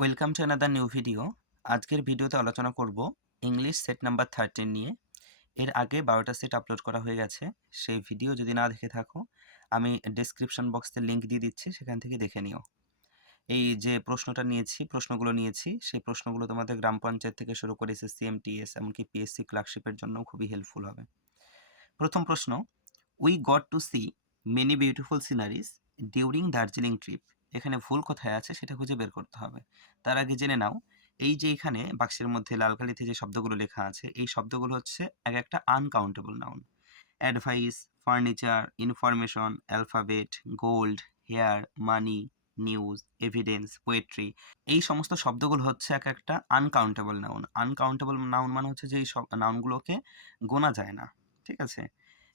Welcome to another new video আজকের ভিডিওতে আলোচনা করব ইংলিশ সেট নাম্বার থার্টিন নিয়ে। এর আগে বারোটা সেট আপলোড করা হয়ে গেছে। সেই ভিডিও যদি না দেখে থাকো, আমি ডিসক্রিপশন বক্সে লিঙ্ক দিয়ে দিচ্ছি, সেখান থেকে দেখে নিও। এই যে প্রশ্নটা নিয়েছি, প্রশ্নগুলো নিয়েছি, সেই প্রশ্নগুলো তোমাদের গ্রাম পঞ্চায়েত থেকে শুরু করে এসএসসি এমটিএস এমনকি পিএসসি ক্লার্কশিপের জন্য খুবই হেল্পফুল হবে। প্রথম প্রশ্ন we got to see many beautiful sceneries during Darjeeling trip এখানে ভুল কোথায় আছে সেটা খুঁজে বের করতে হবে। তার আগে জেনে নাও, এই যে এখানে বাক্সের মধ্যে লাল কালিতে যে শব্দগুলো লেখা আছে, এই শব্দগুলো হচ্ছে এক একটা uncountable noun advice furniture information alphabet gold hair money news evidence poetry এই সমস্ত শব্দগুলো হচ্ছে এক একটা আনকাউন্টেবল নাউন আনকাউন্টেবল নাউন মানে হচ্ছে যে এই সব নাউনগুলোকে গোনা যায় না, ঠিক আছে?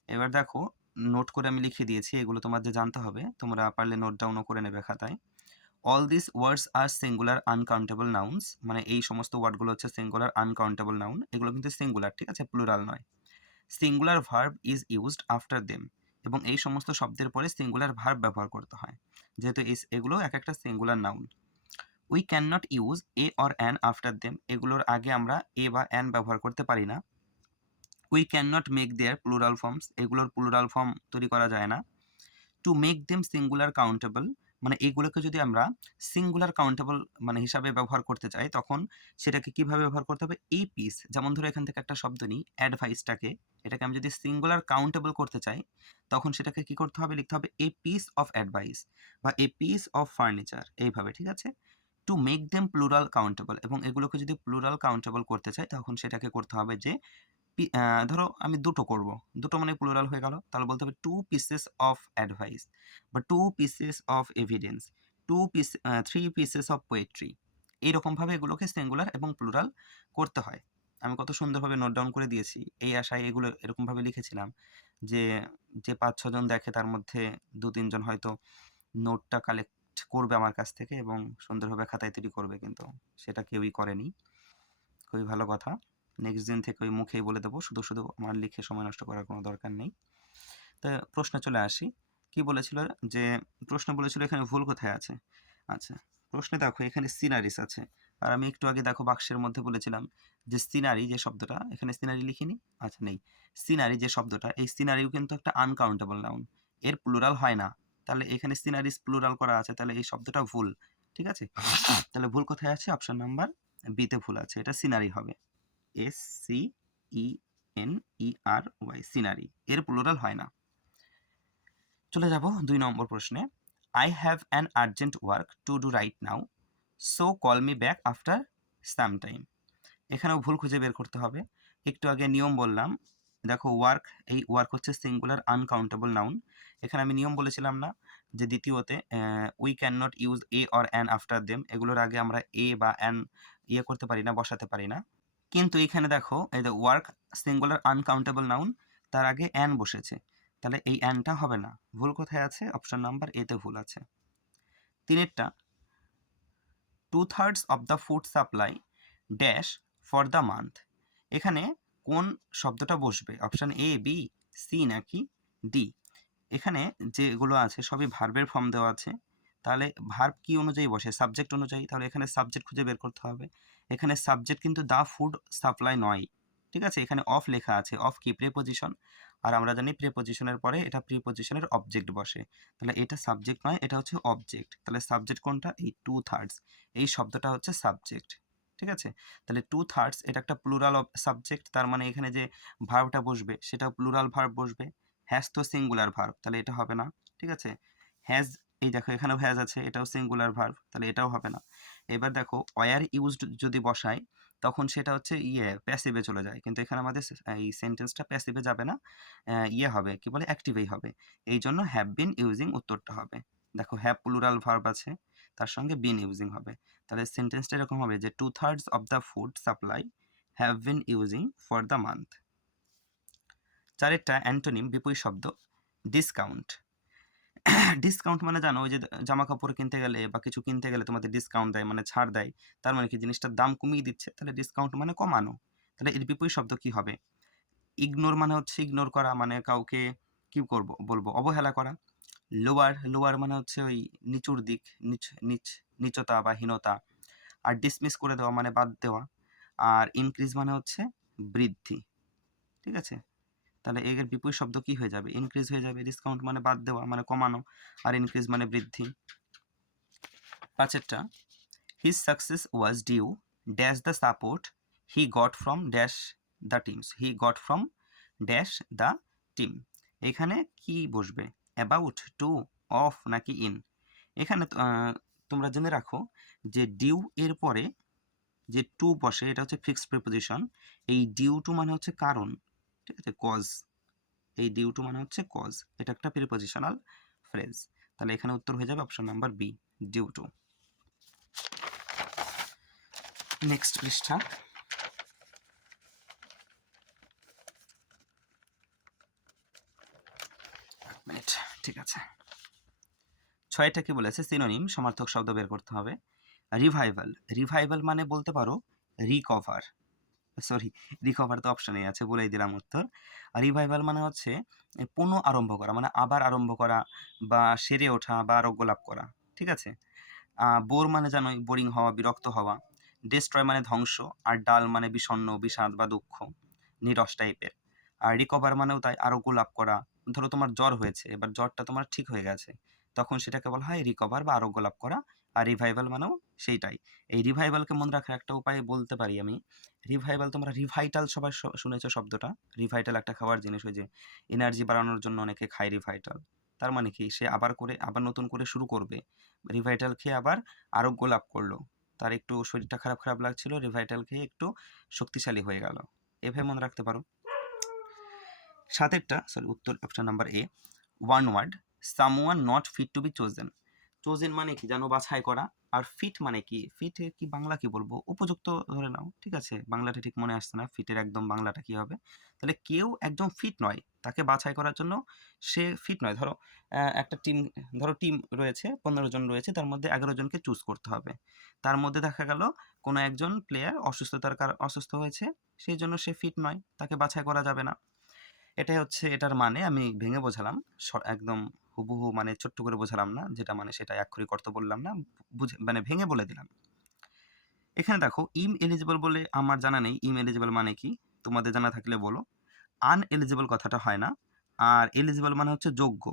এবার দেখো নোট করে আমি লিখে দিয়েছি, এগুলো তোমাদের জানতে হবে, তোমরা পারলে নোট ডাউনও করে নেবে খাতায়। All this words are singular uncountable nouns মানে এই সমস্ত ওয়ার্ডগুলো হচ্ছে সিঙ্গুলার আনকাউন্টেবল নাউন এগুলো কিন্তু সিঙ্গুলার ঠিক আছে? প্লুরাল নয়। Singular verb is used after them এবং এই সমস্ত শব্দের পরে সিঙ্গুলার ভার্ব ব্যবহার করতে হয়, যেহেতু এগুলো এক একটা singular noun we can not use a or an after them এগুলোর আগে আমরা এ বা অ্যান ব্যবহার করতে পারি না। We can not make their plural forms এগুলোর প্লুরাল ফর্ম তৈরি করা যায় না। To make them singular countable মানে এগুলোকে যদি আমরা সিঙ্গুলার কাউন্টেবল মানে হিসাবে ব্যবহার করতে চাই, তখন সেটাকে কীভাবে ব্যবহার করতে হবে? এই পিস যেমন ধরো এখান থেকে একটা শব্দ নিই অ্যাডভাইসটাকে এটাকে আমি যদি সিঙ্গুলার কাউন্টেবল করতে চাই, তখন সেটাকে কি করতে হবে? লিখতে হবে এ পিস অফ অ্যাডভাইস বা এ পিস অফ ফার্নিচার এইভাবে, ঠিক আছে? To make them plural countable এবং এগুলোকে যদি প্লুরাল কাউন্টেবল করতে চাই, তখন সেটাকে করতে হবে যে ধরো আমি দুটো করব। দুটো মানে প্লুরাল হয়ে গেল। তাহলে বলতে হবে টু পিসেস অফ অ্যাডভাইস বা two pieces of evidence two piece three pieces of poetry এইরকমভাবে এগুলোকে সিঙ্গুলার এবং প্লুরাল করতে হয়। আমি কত সুন্দরভাবে নোট ডাউন করে দিয়েছি। এই আশায় এগুলো এরকমভাবে লিখেছিলাম যে যে পাঁচ ছজন দেখে তার মধ্যে দু তিনজন হয়তো নোটটা কালেক্ট করবে আমার কাছ থেকে এবং সুন্দরভাবে খাতায় তৈরি করবে, কিন্তু সেটা কেউই করেনি। খুবই ভালো কথা। নেক্সট দিন থেকে ওই মুখেই বলে দেবো, শুধু শুধু আমার লিখে সময় নষ্ট করার কোনো দরকার নেই। তো প্রশ্নে চলে আসি। কি বলেছিল যে, প্রশ্ন বলেছিল এখানে ভুল কোথায় আছে? আচ্ছা প্রশ্নে দেখো এখানে সিনারিস আছে। আর আমি একটু আগে দেখো বাক্সের মধ্যে বলেছিলাম যে সিনারি যে শব্দটা, এখানে সিনারি লিখিনি? আচ্ছা নেই। সিনারি যে শব্দটা, এই সিনারিও কিন্তু একটা আনকাউন্টেবল নাউন এর প্লুরাল হয় না। তাহলে এখানে সিনারিস প্লুরাল করা আছে, তাহলে এই শব্দটা ভুল। ঠিক আছে? তাহলে ভুল কোথায় আছে? অপশন নাম্বার বিতে ভুল আছে। এটা সিনারি হবে। S C E N E R Y scenery এর প্লুরাল হয় না। চলে যাব দুই নম্বর প্রশ্নে। I have an urgent work to do right now so call me back after some time এখানেও ভুল খুঁজে বের করতে হবে। একটু আগে নিয়ম বললাম, দেখো ওয়ার্ক এই ওয়ার্ক হচ্ছে সিঙ্গুলার আনকাউন্টেবল নাউন এখানে আমি নিয়ম বলেছিলাম না যে দ্বিতীয়তে we can not use a or an after them এগুলোর আগে আমরা এ বা অ্যান ইয়ে করতে পারি না, বসাতে পারি না। কিন্তু এখানে দেখো, এই যে ওয়ার্ক সিঙ্গুলার আনকাউন্টেবল নাউন তার আগে অ্যান বসেছে। তাহলে এই অ্যানটা হবে না। ভুল কোথায় আছে? অপশন নাম্বার এতে ভুল আছে। তিনেরটা two thirds of the food supply dash for the month এখানে কোন শব্দটা বসবে? অপশান এ বি সি নাকি ডি এখানে যেগুলো আছে, সবই ভার্বের ফর্ম দেওয়া আছে। তাহলে ভার্ব কি অনুযায়ী বসে? সাবজেক্ট অনুযায়ী। তাহলে এখানে সাবজেক্ট খুঁজে বের করতে হবে। এখানে সাবজেক্ট কিন্তু দ্য ফুড সাপ্লাই নয়, ঠিক আছে? এখানে অফ লেখা আছে অফ কি? প্রিপোজিশন আর আমরা জানি প্রিপোজিশনের পরে এটা প্রিপোজিশনের অবজেক্ট বসে। তাহলে এটা সাবজেক্ট নয়, এটা হচ্ছে অবজেক্ট তাহলে সাবজেক্ট কোনটা? এই টু থার্ডস এই শব্দটা হচ্ছে সাবজেক্ট ঠিক আছে? তাহলে টু থার্ডস এটা একটা প্লুরাল সাবজেক্ট তার মানে এখানে যে ভার্বটা বসবে সেটা প্লুরাল ভার্ব বসবে। হ্যাজ তো সিঙ্গুলার ভার্ব তাহলে এটা হবে না, ঠিক আছে? হ্যাজ এই দেখো এখানেও হ্যাজ আছে, এটাও সিঙ্গুলার ভার্ব তাহলে এটাও হবে না। এবার দেখো ওয়ার ইউজড যদি বসাই, তখন সেটা হচ্ছে ইয়ে প্যাসিভে চলে যায়। কিন্তু এখানে আমাদের এই সেন্টেন্সটা প্যাসিভে যাবে না ইয়ে হবে, কি বলে অ্যাক্টিভেই হবে। এই জন্য হ্যাভ বিন ইউজিং উত্তরটা হবে। দেখো হ্যাভ প্লুরাল ভার্ব আছে, তার সঙ্গে বিন ইউজিং হবে। তাহলে সেন্টেন্সটা এরকম হবে যে two thirds of the food supply have been using for the month চারেরটা antonym, বিপরীত শব্দ ডিসকাউন্ট ডিসকাউন্ট মানে জানো, ওই যে জামা কাপড় কিনতে গেলে বা কিছু কিনতে গেলে তোমাদের ডিসকাউন্ট দেয় মানে ছাড় দেয়, তার মানে কি জিনিসটার দাম কমিয়ে দিচ্ছে, তাহলে ডিসকাউন্ট মানে কমানো। তাহলে এর বিপরীত শব্দ কি হবে? ইগনোর মানে হচ্ছে ইগনোর করা মানে কাউকে কি করব, বলব, অবহেলা করা। লোয়ার লোয়ার মানে হচ্ছে ওই নিচুর দিক, নিচ নিচ, নিচতা বা হীনতা। আর ডিসমিস করে দেওয়া মানে বাদ দেওয়া। আর ইনক্রিজ মানে হচ্ছে বৃদ্ধি। ঠিক আছে? তাহলে এর বিপরীত শব্দ কি হয়ে যাবে? ইনক্রিজ হয়ে যাবে ডিসকাউন্ট মানে বাদ দেওয়া মানে কমানো, আর ইনক্রিজ মানে বৃদ্ধি। পাঁচেরটা his success was due dash the support he got from dash the teams he got from dash the team এখানে কি বসবে? অ্যাবাউট টু অফ নাকি ইন এখানে তোমরা জেনে রাখো যে ডিউ এর পরে যে টু বসে, এটা হচ্ছে ফিক্সড প্রিপোজিশন এই ডিউ টু মানে হচ্ছে কারণ। ঠিক আছে? কজ এই ডিউ টু মানে হচ্ছে কজ এটা একটা প্রিপোজিশনাল ফ্রেজ তাহলে এখানে উত্তর হয়ে যাবে option number B due to next পৃষ্ঠা। মিনিট ঠিক আছে। ছয়টা কি বলেছে? সিনোনিম সমার্থক শব্দ বের করতে হবে। রিভাইভাল রিভাইভাল মানে বলতে পারো রিকভার সরি রিকভার তো অপশনেই আছে, বলেই দিলাম উত্তর। রিভাইভাল মানে হচ্ছে পুনঃ আরম্ভ করা মানে আবার আরম্ভ করা বা সেরে ওঠা বা আরোগ্য লাভ করা, ঠিক আছে? বোর মানে জানোই বোরিং হওয়া, বিরক্ত হওয়া ডিস্ট্রয় মানে ধ্বংস, আর ডাল মানে বিষণ্ণ, বিষাদ বা দুঃখ, নিরস টাইপের আর রিকভার মানেও তাই আরোগ্য লাভ করা, ধরো তোমার জ্বর হয়েছে, এবার জ্বরটা তোমার ঠিক হয়ে গেছে, তখন সেটাকে বলা হয় রিকভার বা আরোগ্য লাভ করা, আর রিভাইভাল মানেও সেইটাই। এই রিভাইভালকে মনে রাখার একটা উপায় বলতে পারি আমি রিভাইভাল তোমরা রিভাইটাল সবাই শুনেছো শব্দটা? রিভাইটাল একটা খাবার জিনিস ওই যে এনার্জি বাড়ানোর জন্য অনেকে খায় রিভাইটাল তার মানে কি? সে আবার করে, আবার নতুন করে শুরু করবে। রিভাইটাল খেয়ে আবার আরোগ্য লাভ করল। তার একটু শরীরটা খারাপ খারাপ লাগছিল রিভাইটাল খেয়ে একটু শক্তিশালী হয়ে গেল। এভাবে মনে রাখতে পারো। সাতেরটা সরি উত্তর option number A one word someone not fit to be chosen chosen মানে কি? জানো বাছাই করা। আর ফিট মানে কি? ফিট কি বাংলা কি বলব? উপযুক্ত ধরে নাও, ঠিক আছে? বাংলাটা ঠিক মনে আসছে না। ফিটের একদম বাংলাটা কি হবে? তাহলে কেউ একদম ফিট নয়। তাকে বাছাই করার জন্য সে ফিট নয়। ধরো একটা টিম ধরো টিম রয়েছে, পনেরো জন রয়েছে, তার মধ্যে এগারো জনকে চুজ করতে হবে। তার মধ্যে দেখা গেল, কোনো একজন প্লেয়ার অসুস্থতার কারণ অসুস্থ হয়েছে, সেই জন্য সে ফিট নয়। তাকে বাছাই করা যাবে না। এটাই হচ্ছে, এটার মানে আমি ভেঙে বোঝালাম। একদম হুবহু মানে ছোট্ট করে বোঝালাম না, যেটা মানে সেটা অ্যাক্ষরিক অর্থ বললাম না, বুঝে মানে ভেঙে বলে দিলাম। এখানে দেখো ইম এলিজিবল বলে আমার জানা নেই ইম এলিজিবল মানে কি? তোমাদের জানা থাকলে বলো। আন এলিজিবল কথাটা হয় না, আর এলিজিবল মানে হচ্ছে যোগ্য,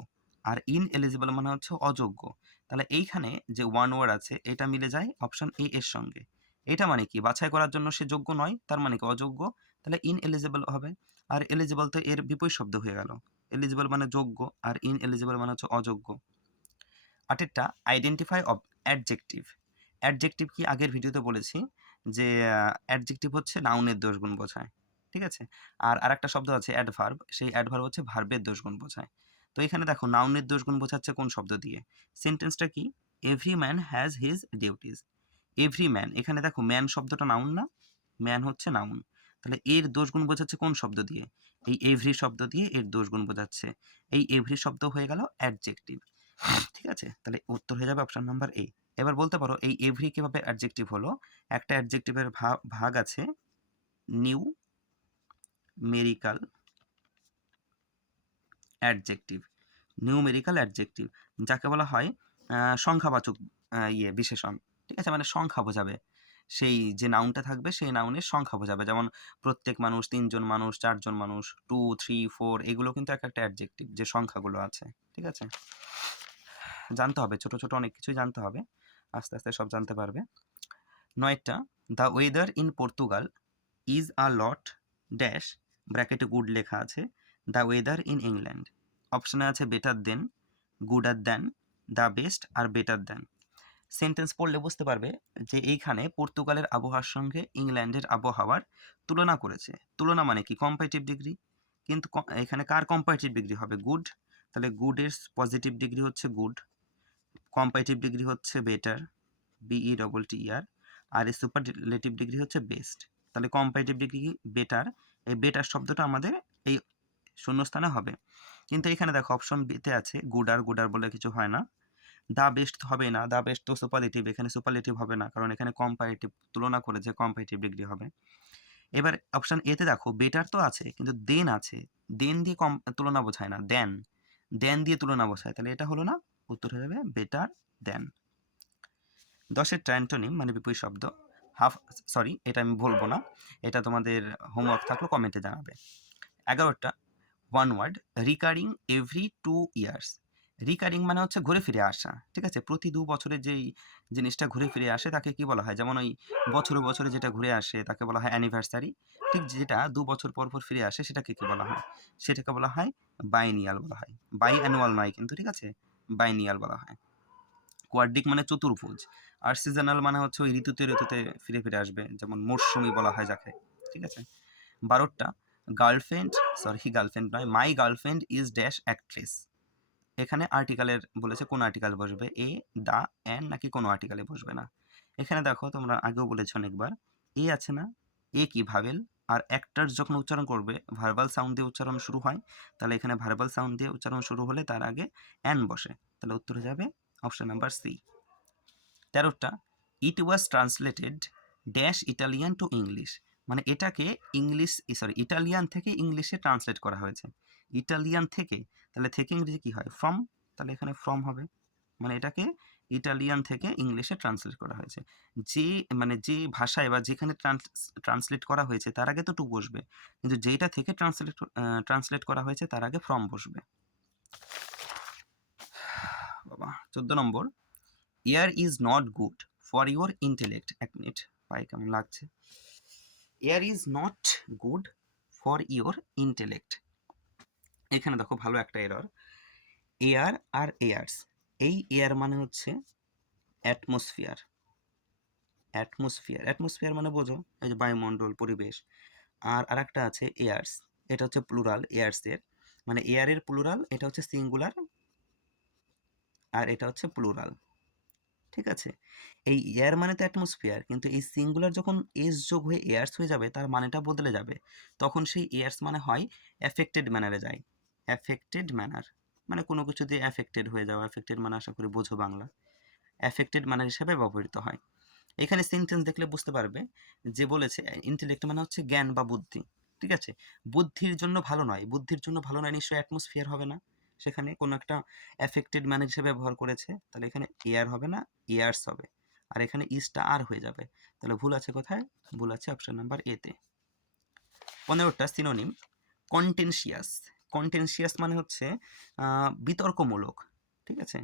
আর ইন এলিজিবল মানে হচ্ছে অযোগ্য। তাহলে এইখানে যে ওয়ান ওয়ার্ড আছে, এটা মিলে যায় অপশন এ এর সঙ্গে। এটা মানে কি? বাছাই করার জন্য সে যোগ্য নয়, তার মানে কি অযোগ্য? তাহলে ইন এলিজিবল হবে, আর এলিজিবল তো এর বিপরীত শব্দ হয়ে গেল। এলিজিবল মানে যোগ্য আর ইন এলিজিবল মানে হচ্ছে অযোগ্য। আটেরটা আইডেন্টিফাই অব অ্যাডজেক্টিভ অ্যাডজেক্টিভ কি আগের ভিডিওতে বলেছি যে অ্যাডজেক্টিভ হচ্ছে নাউনের দোষগুণ বোঝায়, ঠিক আছে? আর আরেকটা শব্দ আছে অ্যাডভার্ব সেই অ্যাডভার্ব হচ্ছে ভার্বের দোষগুণ বোঝায়। তো এখানে দেখো নাউনের দোষগুণ বোঝাচ্ছে কোন শব্দ দিয়ে? সেন্টেন্সটা কি? Every man has his duties every man এখানে দেখো ম্যান শব্দটা নাউন না ম্যান হচ্ছে নাউন তাহলে এর দোষগুণ বোঝাচ্ছে কোন শব্দ দিয়ে? এই এভরি শব্দ দিয়ে এর দোষগুণ বোঝাচ্ছে। এই এভরি শব্দ হয়ে গেল অ্যাডজেক্টিভ ঠিক আছে? তাহলে উত্তর হয়ে যাবে অপশন নাম্বার এ এবার বলতে পারো এই এভরি কীভাবে অ্যাডজেক্টিভ হলো? একটা অ্যাডজেক্টিভের ভাগ আছে numerical adjective numerical adjective যাকে বলা হয় সংখ্যাবাচক ইয়ে বিশেষণ ঠিক আছে? মানে সংখ্যা বোঝাবে। সেই যে নাউনটা থাকবে, সেই নাউনের সংখ্যা বোঝাবে। যেমন প্রত্যেক মানুষ, তিনজন মানুষ, চারজন মানুষ টু থ্রি ফোর এগুলো কিন্তু এক একটা অ্যাডজেক্টিভ যে সংখ্যাগুলো আছে, ঠিক আছে? জানতে হবে, ছোট ছোট অনেক কিছুই জানতে হবে, আস্তে আস্তে সব জানতে পারবে। নয়টা the weather in Portugal is a lot dash ব্র্যাকেটে গুড লেখা আছে দ্য ওয়েদার ইন ইংল্যান্ড অপশানে আছে বেটার দেন গুড আর দেন দ্য বেস্ট আর বেটার দেন সেন্টেন্স পড়লে বুঝতে পারবে যে এইখানে পর্তুগালের আবহাওয়ার সঙ্গে ইংল্যান্ডের আবহাওয়ার তুলনা করেছে। তুলনা মানে কি? কম্পারেটিভ ডিগ্রি কিন্তু এখানে কার কম্পারেটিভ ডিগ্রি হবে? গুড তাহলে গুডের পজিটিভ ডিগ্রি হচ্ছে গুড কম্পারেটিভ ডিগ্রি হচ্ছে better B E double T R আর এই সুপারলেটিভ ডিগ্রি হচ্ছে বেস্ট তাহলে কম্পারেটিভ ডিগ্রি বেটার এই বেটার শব্দটা আমাদের এই শূন্যস্থানে হবে। কিন্তু এখানে দেখো অপশন বিতে আছে গুডার গুডার বলে কিছু হয় না। দা বেস্ট হবে না, দা বেস্ট তো সুপারলেটিভ, এখানে সুপারলেটিভ হবে না, কারণ এখানে কম্পারেটিভ তুলনা করে যে কম্পারেটিভ ডিগ্রি হবে। এবার অপশন এতে দেখো বেটার তো আছে, কিন্তু দেন আছে। দেন দিয়ে কম তুলনা বোঝায় না দেন দেন দিয়ে তুলনা বোঝায়, তাহলে এটা হলো না, উত্তর হয়ে যাবে বেটার দেন দশের ট্র্যান্টোনিম মানে বিপরীত শব্দ হাফ সরি এটা আমি বলব না, এটা তোমাদের হোমওয়ার্ক থাকল কমেন্টে জানাবে। এগারোটা one word recurring every two years recurring মানে হচ্ছে ঘুরে ফিরে আসা, ঠিক আছে? প্রতি দু বছরে যেই জিনিসটা ঘুরে ফিরে আসে, তাকে কি বলা হয়? যেমন ওই বছরে বছরে যেটা ঘুরে আসে, তাকে বলা হয় অ্যানিভার্সারি ঠিক যেটা দু বছর পর পর ফিরে আসে, সেটাকে কি বলা হয়? সেটাকে বলা হয় বাইনিয়াল বলা হয়। বাই অ্যানুয়াল নয় কিন্তু, ঠিক আছে? বাইনিয়াল বলা হয়। কোয়ার্ডিক মানে চতুর্ভুজ, আর সিজনাল মানে হচ্ছে ওই ঋতুতে ঋতুতে ফিরে ফিরে আসবে, যেমন মরশুমি বলা হয় যাকে, ঠিক আছে? বারোটা গার্লফ্রেন্ড সরি গার্লফ্রেন্ড নয় my girlfriend is dash actress এখানে আর্টিকেলের বলেছে কোন আর্টিকেল বসবে? এ দা এন নাকি কোনো আর্টিকেলে বসবে না? এখানে দেখো তোমরা আগেও বলেছ অনেকবার এ আছে না? এ কি ভাবেল? আর অ্যাক্টার যখন উচ্চারণ করবে ভার্বাল সাউন্ড দিয়ে উচ্চারণ শুরু হয়, তাহলে এখানে ভার্বাল সাউন্ড দিয়ে উচ্চারণ শুরু হলে তার আগে অ্যান বসে। তাহলে উত্তরে যাবে অপশন নাম্বার সি তেরোটা it was translated dash Italian to English মানে এটাকে ইংলিশ সরি ইটালিয়ান থেকে ইংলিশে ট্রান্সলেট করা হয়েছে। ইটালিয়ান থেকে তাহলে থেকে ইংরেজি কী হয়? ফ্রম তাহলে এখানে ফ্রম হবে। মানে এটাকে ইটালিয়ান থেকে ইংলিশে ট্রান্সলেট করা হয়েছে। যে মানে যে ভাষায় বা যেখানে ট্রান্সলেট করা হয়েছে, তার আগে তো টু বসবে। কিন্তু যেটা থেকে ট্রান্সলেট ট্রান্সলেট করা হয়েছে, তার আগে ফ্রম বসবে। বাবা, চোদ্দ নম্বর। Year is not good for your intellect এক মিনিট পাই কেমন লাগছে? Air is not good for your intellect এখানে দেখো ভালো একটা এরর এয়ার আর এয়ার্স এই এয়ার মানে হচ্ছে অ্যাটমসফিয়ার অ্যাটমসফিয়ার অ্যাটমসফিয়ার মানে বোঝো, এই যে বায়ুমণ্ডল, পরিবেশ। আর আরেকটা আছে এয়ার্স এটা হচ্ছে প্লুরাল এয়ার্সের মানে এয়ারের প্লুরাল এটা হচ্ছে সিঙ্গুলার আর এটা হচ্ছে প্লুরাল ঠিক আছে? এই এয়ার মানে তো অ্যাটমসফিয়ার কিন্তু এই সিঙ্গুলার যখন এস যোগ হয়ে এয়ার্স হয়ে যাবে, তার মানেটা বদলে যাবে। তখন সেই এয়ার্স মানে হয় অ্যাফেক্টেড ম্যানারে যায়। অ্যাফেক্টেড ম্যানার মানে কোনো কিছু দিয়ে অ্যাফেক্টেড হয়ে যাওয়া অ্যাফেক্টেড মানে আশা করি বোঝো বাংলা অ্যাফেক্টেড ম্যানার হিসেবে ব্যবহৃত হয়। এখানে সেন্টেন্স দেখলে বুঝতে পারবে যে বলেছে ইন্টেলেক্ট মানে হচ্ছে জ্ঞান বা বুদ্ধি, ঠিক আছে? বুদ্ধির জন্য ভালো নয়, বুদ্ধির জন্য ভালো নয় নিশ্চয়ই অ্যাটমসফিয়ার হবে না। সেখানে কোনো একটা অ্যাফেক্টেড ম্যান হিসেবে ব্যবহার করেছে, তাহলে এখানে এয়ার হবে না ইয়ার্স হবে। আর এখানে ইসটা আর হয়ে যাবে, তাহলে ভুল আছে কোথায়? ভুল আছে অপশন নাম্বার এতে পনেরোটা সিনোনিম কন্টেনশিয়াস কন্টেনশিয়াস মানে হচ্ছে বিতর্কমূলক, ঠিক আছে?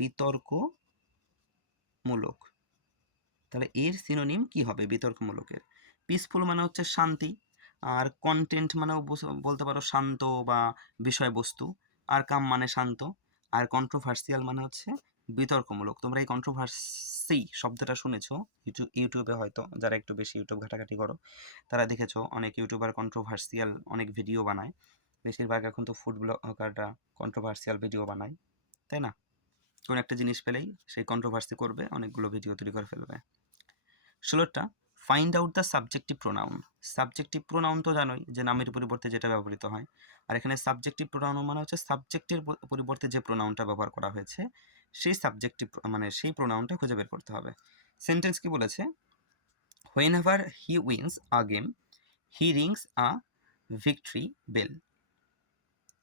বিতর্কমূলক। তাহলে এর সিনোনিম কি হবে বিতর্কমূলকের? পিসফুল মানে হচ্ছে শান্তি, আর কন্টেন্ট মানেও বলতে পারো শান্ত বা বিষয়বস্তু, আর কাম মানে শান্ত, আর কন্ট্রোভার্সিয়াল মানে হচ্ছে বিতর্কমূলক। তোমরা এই কন্ট্রোভার্সি শব্দটা শুনেছো ইউটিউব ইউটিউবে হয়তো, যারা একটু বেশি ইউটিউব ঘাটাঘাটি করো, তারা দেখেছ, অনেক ইউটিউবার কন্ট্রোভার্সিয়াল অনেক ভিডিও বানায়। বেশিরভাগ এখন তো ফুড ব্লগাররা কন্ট্রোভার্সিয়াল ভিডিও বানায়, তাই না? কোনো একটা জিনিস পেলেই সেই কন্ট্রোভার্সি করবে, অনেকগুলো ভিডিও তৈরি করে ফেলবে। ষোলোটা find out the subjective pronoun subjective pronoun তো জানোই যে নামের পরিবর্তে যেটা ব্যবহৃত হয়। আর এখানে সাবজেক্টিভ প্রোনাউন মানে হচ্ছে সাবজেক্টের পরিবর্তে যে প্রোনাউনটা ব্যবহার করা হয়েছে, সেই সাবজেক্টিভ মানে সেই প্রোনাউনটা খুঁজে বের করতে হবে। সেন্টেন্স কি বলেছে? Whenever he wins a game he rings a victory bell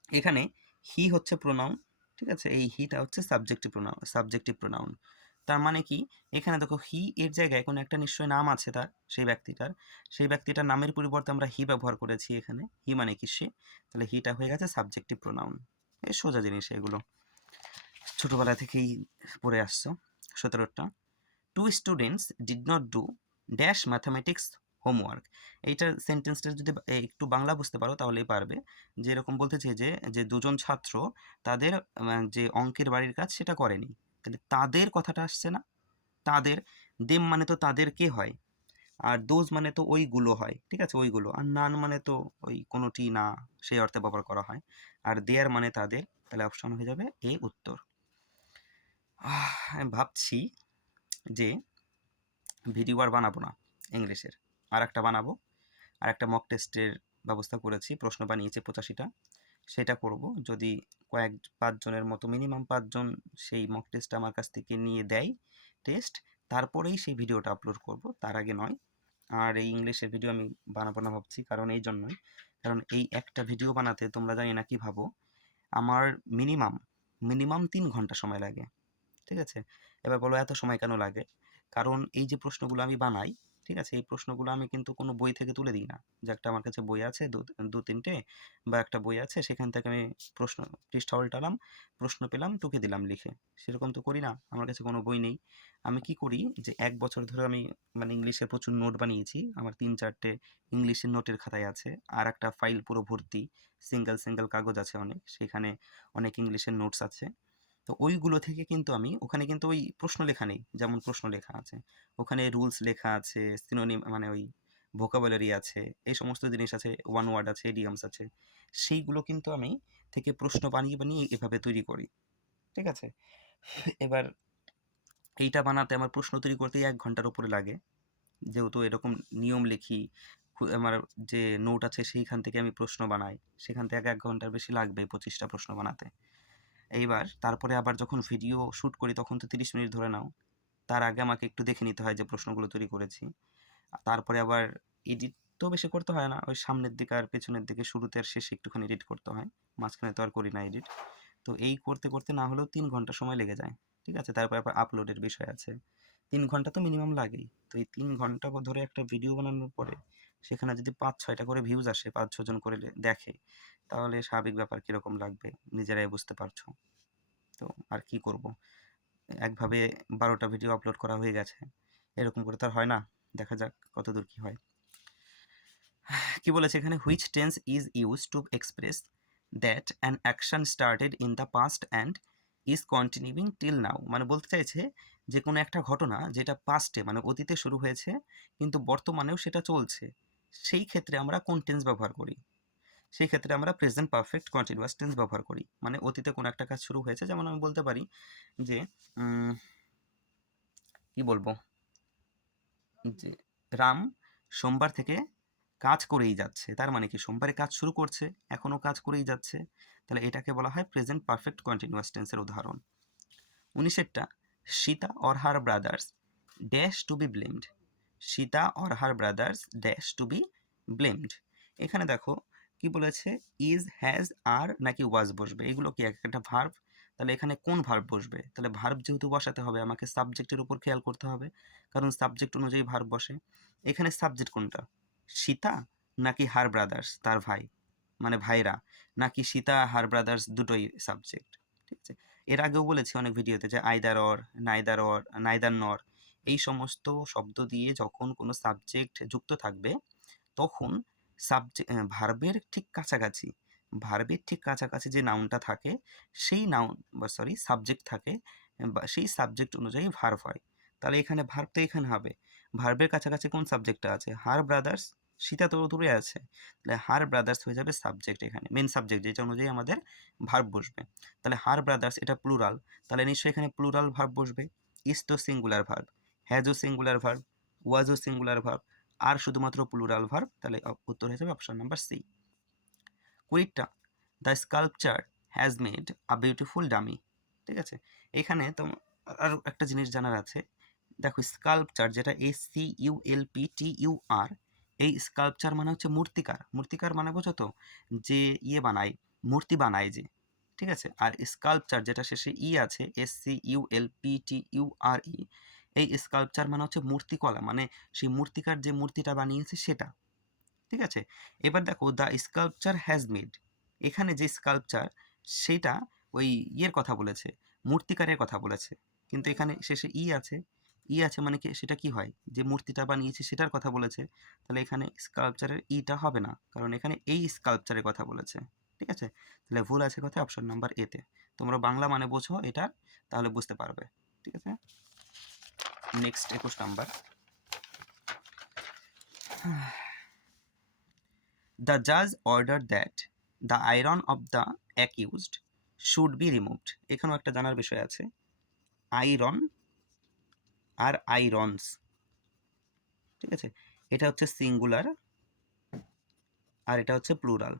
এখানে হি হচ্ছে প্রোনাউন ঠিক আছে? এই হিটা হচ্ছে সাবজেক্টিভ প্রোনাউন সাবজেক্টিভ প্রোনাউন তার মানে কি? এখানে দেখো হি এর জায়গায় কোনো একটা নিশ্চয়ই নাম আছে তার, সেই ব্যক্তিটার। সেই ব্যক্তিটার নামের পরিবর্তে আমরা হি ব্যবহার করেছি এখানে। হি মানে কি সে? তাহলে হিটা হয়ে গেছে সাবজেক্টিভ প্রোনাউন এই সোজা জিনিস এগুলো। ছোটোবেলা থেকেই পড়ে আসছো, সতেরোটা। Two students did not do dash mathematics homework এইটার সেন্টেন্সটা যদি একটু বাংলা বুঝতে পারো তাহলেই পারবে। যে এরকম বলতে চেয়ে যে যে দুজন ছাত্র তাদের যে অঙ্কের বাড়ির কাজ সেটা করেনি। তাহলে তাদের কথাটা আসছে না? তাদের, দেম মানে তো তাদের কে হয়? আর দোজ মানে তো ওইগুলো হয়, ঠিক আছে? ওইগুলো। আর নান মানে তো ওই কোনোটি না, সেই অর্থে ব্যবহার করা হয়। আর দেয়ার মানে তাদের, তাহলে অপশন হয়ে যাবে এ উত্তর। ভাবছি যে ভিডিও আর বানাবো না, ইংলিশের। আর একটা বানাবো। আর একটা মক টেস্টের ব্যবস্থা করেছি, প্রশ্ন বানিয়েছে পঁচাশিটা। সেটা করব। যদি কয়েক পাঁচজনের মতো মিনিমাম পাঁচজন সেই মক টেস্টটা আমার কাছ থেকে নিয়ে দেয় টেস্ট তারপরেই সেই ভিডিওটা আপলোড করব। তার আগে নয়। আর এই ইংলিশের ভিডিও আমি বানাবো না ভাবছি, কারণ এই জন্যই। কারণ এই একটা ভিডিও বানাতে তোমরা জানি না কি ভাবো, আমার মিনিমাম মিনিমাম তিন ঘণ্টা সময় লাগে। ঠিক আছে? এবার বলো এত সময় কেন লাগে? কারণ এই যে প্রশ্নগুলো আমি বানাই ঠিক আছে? এই প্রশ্নগুলো আমি কিন্তু কোনো বই থেকে তুলে দিই না। যে একটা আমার কাছে বই আছে, দু তিনটে, বা একটা বই আছে, সেখান থেকে আমি প্রশ্ন, পৃষ্ঠা উল্টালাম, প্রশ্ন পেলাম, টুকে দিলাম লিখে। সেরকম তো করি না, আমার কাছে কোনো বই নেই। আমি কি করি যে এক বছর ধরে আমি মানে ইংলিশে প্রচুর নোট বানিয়েছি, আমার তিন চারটে ইংলিশের নোটের খাতায় আছে, আর একটা ফাইল পুরো ভর্তি, সিঙ্গেল সিঙ্গেল কাগজ আছে অনেক, সেখানে অনেক ইংলিশের নোটস আছে। তো ওইগুলো থেকে কিন্তু আমি, ওখানে কিন্তু ওই প্রশ্ন লেখা নেই, যেমন প্রশ্ন লেখা আছে। ওখানে রুলস লেখা আছে, সিনোনিম মানে ওই ভোকাবুলারি আছে, এই সমস্ত জিনিস আছে, ওয়ান ওয়ার্ড আছে এডিয়ামস আছে। সেইগুলো কিন্তু আমি থেকে প্রশ্ন বানিয়ে বানিয়ে এভাবে তৈরি করি। ঠিক আছে? এবার এইটা বানাতে আমার প্রশ্ন তৈরি করতেই এক ঘণ্টার উপরে লাগে। যেহেতু এরকম নিয়ম লিখি আমার যে নোট আছে সেইখান থেকে আমি প্রশ্ন বানাই। সেখান থেকে এক ঘণ্টার বেশি লাগবে পঁচিশটা প্রশ্ন বানাতে। এইবার। তারপরে আবার যখন ভিডিও শ্যুট করি, তখন তো তিরিশ মিনিট ধরে নাও। তার আগে আমাকে একটু দেখে নিতে হয় যে প্রশ্নগুলো তৈরি করেছি। তারপরে আবার এডিট তো বেশি করতে হয় না। ওই সামনের দিকে আর পেছনের দিকে শুরুতে আর শেষে একটুখানি এডিট করতে হয়। মাঝখানে তো আর করি না এডিট তো এই করতে করতে না হলেও তিন ঘণ্টা সময় লেগে যায়। ঠিক আছে? তারপরে আবার আপলোডের বিষয় আছে। তিন ঘণ্টা তো মিনিমাম লাগেই। তো এই তিন ঘণ্টা ধরে একটা ভিডিও বানানোর পরে সেখানে যদি পাঁচ, ছয়টা করে ভিউজ আসে, পাঁচ ছজন করে দেখে, তাহলে স্বাভাবিক ব্যাপার কীরকম লাগবে? নিজেরাই বুঝতে পারছ। তো আর কি করব? একভাবে বারোটা ভিডিও আপলোড করা হয়ে গেছে। এরকম করে তো আর হয় না। দেখা যাক কতদূর কি হয়। কি বলেছে এখানে? Which tense is use to express that an action started in the past and is continuing till now মানে বলতে চাইছে যে কোনো একটা ঘটনা যেটা পাস্টে মানে অতীতে শুরু হয়েছে, কিন্তু বর্তমানেও সেটা চলছে। সেই ক্ষেত্রে আমরা কোন টেন্স ব্যবহার করি? সেই ক্ষেত্রে আমরা প্রেজেন্ট পারফেক্ট কন্টিনিউয়াস টেন্স ব্যবহার করি। মানে অতীতে কোনো একটা কাজ শুরু হয়েছে, যেমন আমি বলতে পারি যে কি বলব? যে রাম সোমবার থেকে কাজ করেই যাচ্ছে। তার মানে কি? সোমবারে কাজ শুরু করছে, এখনও কাজ করেই যাচ্ছে। তাহলে এটাকে বলা হয় প্রেজেন্ট পারফেক্ট কন্টিনিউয়াস টেন্সের উদাহরণ। উনিশেরটা, Sita or her brothers dash to be blamed Sita or her brothers dash to be blamed এখানে দেখো কি বলেছে ইজ হ্যাজ আর নাকি ওয়াজ বসবে। এগুলো কি এক একটা ভার্ব তাহলে এখানে কোন ভার্ব বসবে? তাহলে ভার্ব যেহেতু বসাতে হবে, আমাকে সাবজেক্টের উপর খেয়াল করতে হবে। কারণ সাবজেক্ট অনুযায়ী ভার্ব বসে। এখানে সাবজেক্ট কোনটা? সীতা নাকি হার ব্রাদার্স তার ভাই? মানে ভাইরা। নাকি সীতা হার ব্রাদার্স দুটোই সাবজেক্ট ঠিক আছে? এর আগেও বলেছি অনেক ভিডিওতে যে either or neither or neither nor এই সমস্ত শব্দ দিয়ে যখন কোনো সাবজেক্ট যুক্ত থাকবে, তখন সাবজেক্ট ভার্বের ঠিক কাছাকাছি ভার্বের ঠিক কাছাকাছি যে নাউনটা থাকে, সেই নাউন বা সরি সাবজেক্ট থাকে, বা সেই সাবজেক্ট অনুযায়ী ভার্ব হয়। তাহলে এখানে ভার্ব তো এখানে হবে। ভার্বের কাছাকাছি কোন সাবজেক্টটা আছে? হার ব্রাদার্স সীতা তো দূরে আছে। তাহলে হার ব্রাদার্স হয়ে যাবে সাবজেক্ট এখানে মেন সাবজেক্ট যেটা অনুযায়ী আমাদের ভার্ব বসবে। তাহলে হার ব্রাদার্স এটা প্লুরাল তাহলে নিশ্চয়ই এখানে প্লুরাল ভার্ব বসবে। ইস তো সিঙ্গুলার ভার্ব হ্যাজও সিঙ্গুলার ভার্ব ওয়াজও সিঙ্গুলার ভার্ব আর শুধুমাত্র প্লুরাল ভার্ব তাহলে উত্তর যাবে অপশন নাম্বার সি কুড়িটা the sculpture has made a beautiful dummy ঠিক আছে? এখানে তো আর একটা জিনিস জানার আছে, দেখো স্কাল্পচার যেটা S C U L P T U R এই স্কাল্পচার মানে হচ্ছে মূর্তিকার। মূর্তিকার মানে বোঝো তো, যে ইয়ে বানায়, মূর্তি বানায় যে, ঠিক আছে? আর স্কাল্পচার যেটা শেষে ই আছে S C U L P T U R E এই স্কাল্পচার মানে হচ্ছে মূর্তিকলা মানে সেই মূর্তিকার যে মূর্তিটা বানিয়েছে সেটা। ঠিক আছে? এবার দেখো দ্য স্কাল্পচার হ্যাজ মেড এখানে যে স্কাল্পচার সেটা ওই ইয়ের কথা বলেছে, মূর্তিকারের কথা বলেছে। কিন্তু এখানে শেষে ই আছে। ই আছে মানে কি, সেটা কি হয়? যে মূর্তিটা বানিয়েছে সেটার কথা বলেছে। তাহলে এখানে স্কাল্পচারের ইটা হবে না, কারণ এখানে এই স্কাল্পচারের কথা বলেছে। ঠিক আছে? তাহলে ভুল আছে কথা অপশন নাম্বার এতে তোমরা বাংলা মানে বোঝো এটার তাহলে বুঝতে পারবে। ঠিক আছে? নেক্সট একুশ number. The judge ordered that the iron of the accused should be removed. এখানেও একটা জানার বিষয় আছে। আয়রন আর আয়রনস ঠিক আছে? এটা হচ্ছে সিঙ্গুলার আর এটা হচ্ছে প্লুরাল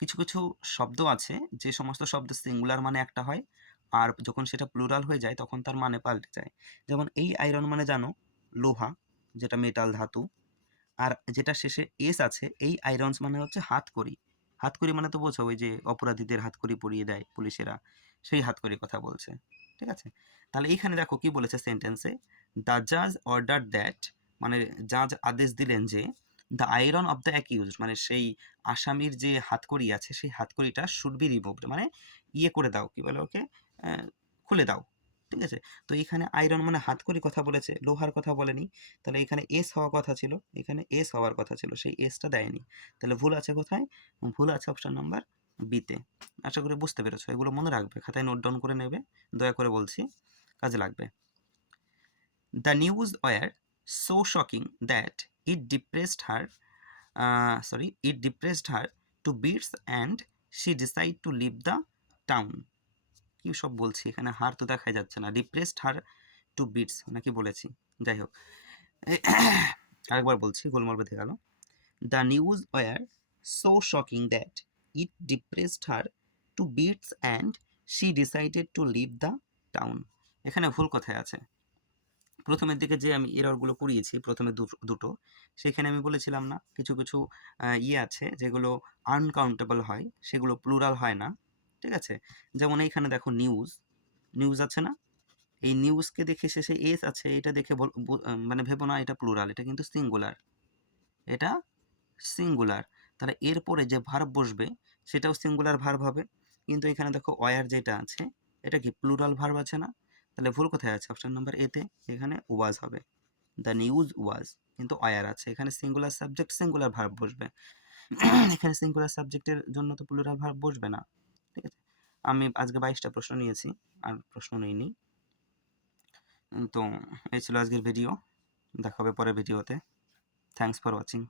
কিছু কিছু শব্দ আছে, যে সমস্ত শব্দ সিঙ্গুলার মানে একটা হয়। আর যখন সেটা প্লুরাল হয়ে যায়, তখন তার মানে পাল্টে যায়। যেমন এই আয়রন মানে জানো, লোহা, যেটা মেটাল ধাতু। আর যেটা শেষে এস আছে, এই আয়রনস মানে হচ্ছে হাতকড়ি। হাতকড়ি মানে তো বোঝো, ওই যে অপরাধীদের হাতকড়ি পরিয়ে দেয় পুলিশেরা, সেই হাতকড়ি কথা বলছে। ঠিক আছে? তাহলে এইখানে দেখো কি বলেছে সেন্টেন্সে দ্য জাজ অর্ডার দ্যাট মানে জাজ আদেশ দিলেন যে the iron of the accused মানে সেই আসামির যে হাতকড়ি আছে, সেই হাতকড়িটা শুড বি রিমুভড মানে ইয়ে করে দাও, কি বলে ওকে? খুলে দাও, ঠিক আছে? তো এখানে আয়রন মানে হাত হাতকড়ি কথা বলেছে, লোহার কথা বলেনি। তাহলে এখানে এস হওয়ার কথা ছিল, এখানে এস হওয়ার কথা ছিল, সেই এসটা দেয়নি। তাহলে ভুল আছে কোথায়? ভুল আছে অপশন নাম্বার বিতে আশা করি বুঝতে পেরেছ, এগুলো মনে রাখবে, খাতায় নোট ডাউন করে নেবে, দয়া করে বলছি, কাজে লাগবে। The news was so shocking that it depressed her sorry it depressed her to bits and she decide to leave the town কি সব বলছি, এখানে হার তো দেখাই যাচ্ছে না। ডিপ্রেসড হার টু বিটস নাকি বলেছি। যাই হোক। আরেকবার বলছি, গোলমাল বেঁধে গেল। The news was so shocking that it depressed her to bits and she decided to leave the town এখানে ভুল কথায় আছে। প্রথমের দিকে যে আমি এররগুলো করিয়েছি, প্রথমে দুটো- দুটো, সেখানে আমি বলেছিলাম না, কিছু কিছু ইয়ে আছে যেগুলো আনকাউন্টেবল হয়, সেগুলো প্লুরাল হয় না। ঠিক আছে? যেমন এইখানে দেখো নিউজ নিউজ আছে না? এই নিউজকে দেখে শেষে এস আছে, এটা দেখে মানে ভেবো না এটা প্লুরাল এটা কিন্তু সিঙ্গুলার এটা সিঙ্গুলার তাহলে এরপরে যে ভার্ব বসবে, সেটাও সিঙ্গুলার ভার্ব হবে। কিন্তু এখানে দেখো ওয়ার যেটা আছে, এটা কি প্লুরাল ভার্ব আছে না? তাহলে ভুল কোথায় আছে? অপশন নাম্বার এতে এখানে ওয়াজ হবে। দ্য নিউজ ওয়াজ কিন্তু ওয়ার আছে। এখানে সিঙ্গুলার সাবজেক্ট সিঙ্গুলার ভার্ব বসবে। এখানে সিঙ্গুলার সাবজেক্টের জন্য তো প্লুরাল ভার্ব বসবে না। আমি আজকে বাইশটা প্রশ্ন নিয়েছি, আর প্রশ্ন নিইনি। তো, এই ছিল আজকের ভিডিও দেখা হবে পরের ভিডিওতে থ্যাংকস ফর ওয়াচিং